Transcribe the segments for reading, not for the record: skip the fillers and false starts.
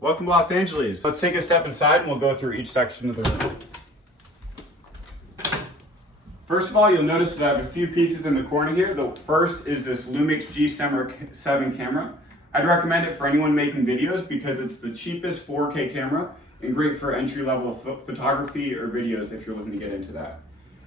Welcome to Los Angeles. Let's take a step inside and we'll go through each section of the room. First of all, you'll notice that I have a few pieces in the corner here. The first is this Lumix G7 camera. I'd recommend it for anyone making videos because it's the cheapest 4K camera and great for entry-level photography or videos if you're looking to get into that.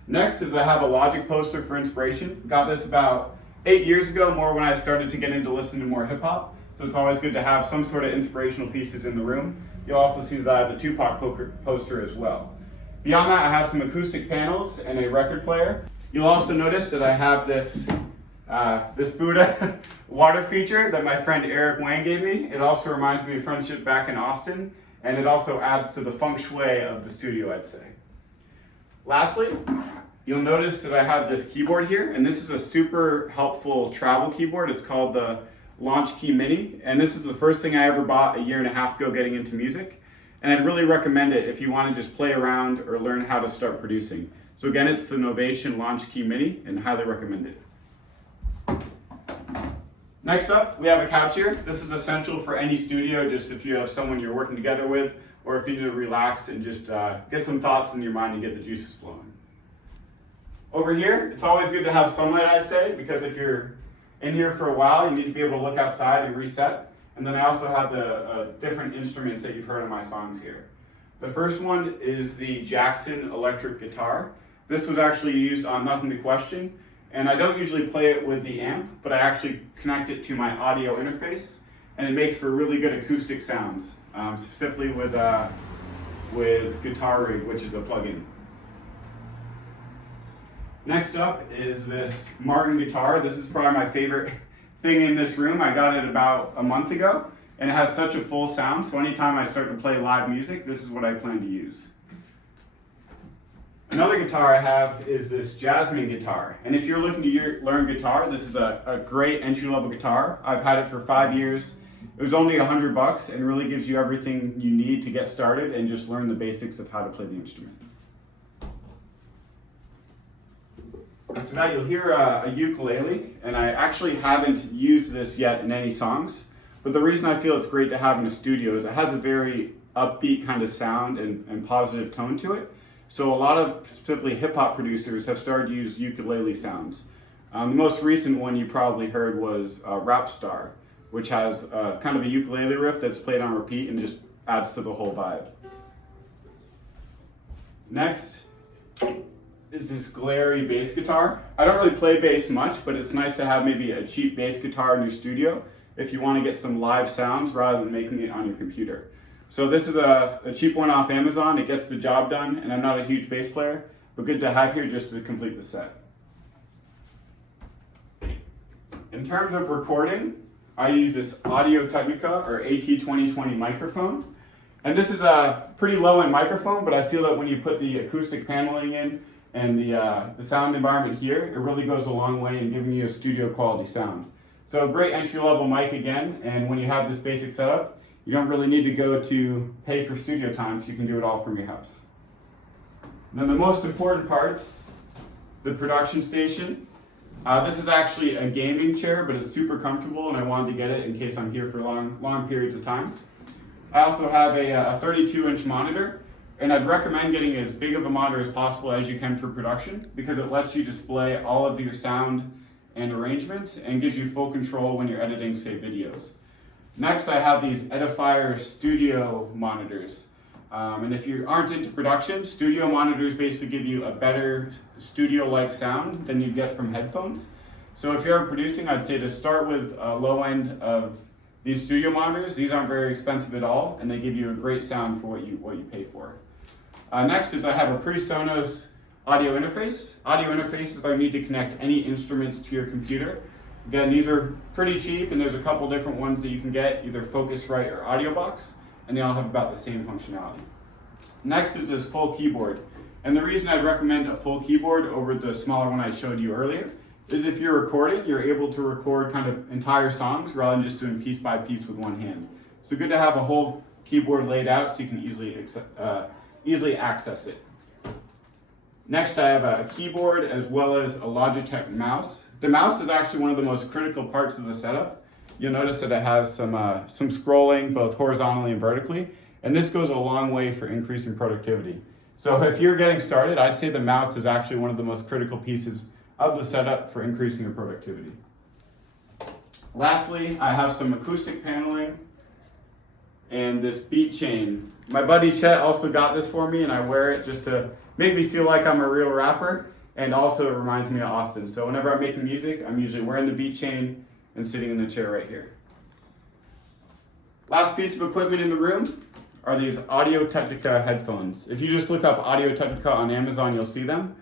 Next is I have a Logic poster for inspiration. Got this about 8 years ago, more when I started to get into listening to more hip-hop. So it's always good to have some sort of inspirational pieces in the room. You'll also see that I have the Tupac poster as well. Beyond that, I have some acoustic panels and a record player. You'll also notice that I have this Buddha water feature that my friend Eric Wang gave me. It also reminds me of friendship back in Austin, and it also adds to the feng shui of the studio, I'd say. Lastly, you'll notice that I have this keyboard here, and this is a super helpful travel keyboard. It's called the Launch Key Mini, and this is the first thing I ever bought a year and a half ago getting into music. And I'd really recommend it if you want to just play around or learn how to start producing. So again, it's the Novation Launch Key Mini, and highly recommend it. Next up, we have a couch here. This is essential for any studio, just if you have someone you're working together with, or if you need to relax and just get some thoughts in your mind and get the juices flowing. Over here, it's always good to have sunlight, I say, because if you're in here for a while, you need to be able to look outside and reset. And then I also have the different instruments that you've heard in my songs here. The first one is the Jackson electric guitar. This was actually used on Nothing to Question, and I don't usually play it with the amp, but I actually connect it to my audio interface, and it makes for really good acoustic sounds, specifically with Guitar Rig, which is a plugin. Next up is this Martin guitar. This is probably my favorite thing in this room. I got it about a month ago, and it has such a full sound, so anytime I start to play live music, this is what I plan to use. Another guitar I have is this Jasmine guitar, and if you're looking to learn guitar, this is a great entry-level guitar. I've had it for 5 years. It was only $100 and really gives you everything you need to get started and just learn the basics of how to play the instrument. After that, you'll hear a ukulele, and I actually haven't used this yet in any songs, but the reason I feel it's great to have in a studio is it has a very upbeat kind of sound and positive tone to it. So a lot of specifically hip-hop producers have started to use ukulele sounds. The most recent one you probably heard was Rap Star, which has kind of a ukulele riff that's played on repeat and just adds to the whole vibe. Next is this glary bass guitar. I don't really play bass much, but it's nice to have maybe a cheap bass guitar in your studio if you want to get some live sounds rather than making it on your computer. So this is a cheap one off Amazon. It gets the job done, and I'm not a huge bass player, but good to have here just to complete the set. In terms of recording, I use this Audio Technica or AT2020 microphone. And this is a pretty low-end microphone, but I feel that when you put the acoustic paneling in and the sound environment here, it really goes a long way in giving you a studio quality sound. So a great entry-level mic again, and when you have this basic setup, you don't really need to go to pay for studio time, because you can do it all from your house. And then the most important part, the production station. This is actually a gaming chair, but it's super comfortable, and I wanted to get it in case I'm here for long periods of time. I also have a 32-inch monitor, and I'd recommend getting as big of a monitor as possible as you can for production, because it lets you display all of your sound and arrangement and gives you full control when you're editing, say, videos. Next, I have these Edifier studio monitors. And if you aren't into production, studio monitors basically give you a better studio-like sound than you get from headphones. So if you're producing, I'd say to start with a low end of these studio monitors. These aren't very expensive at all, and they give you a great sound for what you pay for. Next is I have a PreSonus audio interface. Audio interfaces I need to connect any instruments to your computer. Again, these are pretty cheap, and there's a couple different ones that you can get, either Focusrite or AudioBox, and they all have about the same functionality. Next is this full keyboard. And the reason I'd recommend a full keyboard over the smaller one I showed you earlier is if you're recording, you're able to record kind of entire songs rather than just doing piece by piece with one hand. So good to have a whole keyboard laid out so you can easily access it. Next, I have a keyboard as well as a Logitech mouse. The mouse is actually one of the most critical parts of the setup. you'll notice that it has some scrolling both horizontally and vertically, and this goes a long way for increasing productivity. So if you're getting started, I'd say the mouse is actually one of the most critical pieces of the setup for increasing your productivity. Lastly, I have some acoustic paneling and this beat chain. My buddy Chet also got this for me, and I wear it just to make me feel like I'm a real rapper, and also it reminds me of Austin. So whenever I'm making music, I'm usually wearing the beat chain and sitting in the chair right here. Last piece of equipment in the room are these Audio-Technica headphones. If you just look up Audio-Technica on Amazon, you'll see them.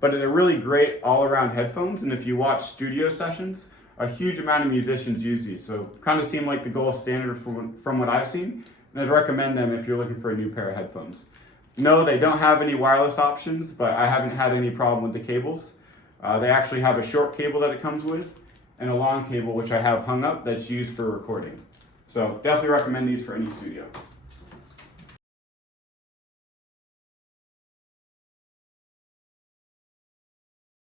But they're really great all-around headphones, and if you watch studio sessions, a huge amount of musicians use these. So kind of seem like the gold standard from what I've seen, and I'd recommend them if you're looking for a new pair of headphones. No, they don't have any wireless options, but I haven't had any problem with the cables. They actually have a short cable that it comes with, and a long cable which I have hung up that's used for recording. So definitely recommend these for any studio.